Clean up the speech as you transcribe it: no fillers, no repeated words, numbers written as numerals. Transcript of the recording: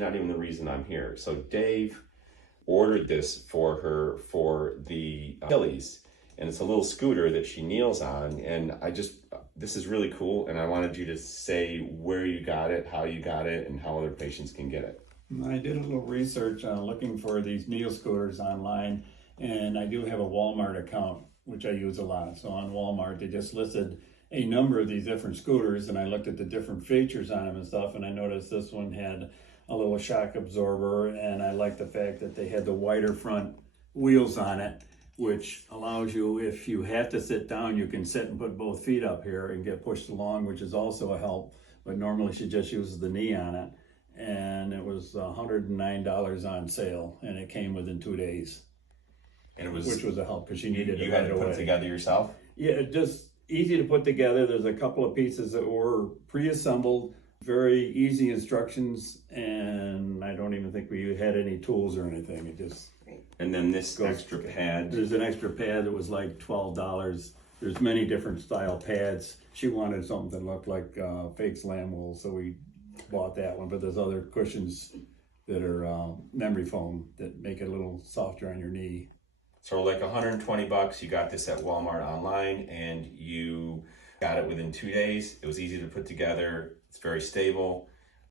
Not even the reason I'm here. So Dave ordered this for her for the Achilles, and it's a little scooter that she kneels on. And this is really cool. And I wanted you to say where you got it, how you got it, and how other patients can get it. I did a little research looking for these kneel scooters online, and I do have a Walmart account, which I use a lot. So on Walmart, they just listed a number of these different scooters, and I looked at the different features on them and stuff, and I noticed this one had a little shock absorber, and I like the fact that they had the wider front wheels on it, which allows you, if you have to sit down, you can sit and put both feet up here and get pushed along, which is also a help, but normally she just uses the knee on it. And it was $109 on sale, and it came within 2 days. And which was a help because she needed it You had right to put away. it together yourself? Yeah, just easy to put together. There's a couple of pieces that were pre-assembled, very easy instructions, and I don't even think we had any tools or anything. It just And then this extra pad. There's an extra pad that was like $12. There's many different style pads. She wanted something that looked like fake slam wool, so we bought that one. But there's other cushions that are memory foam that make it a little softer on your knee. So like $120, you got this at Walmart online, and you got it within 2 days. It was easy to put together. It's very stable.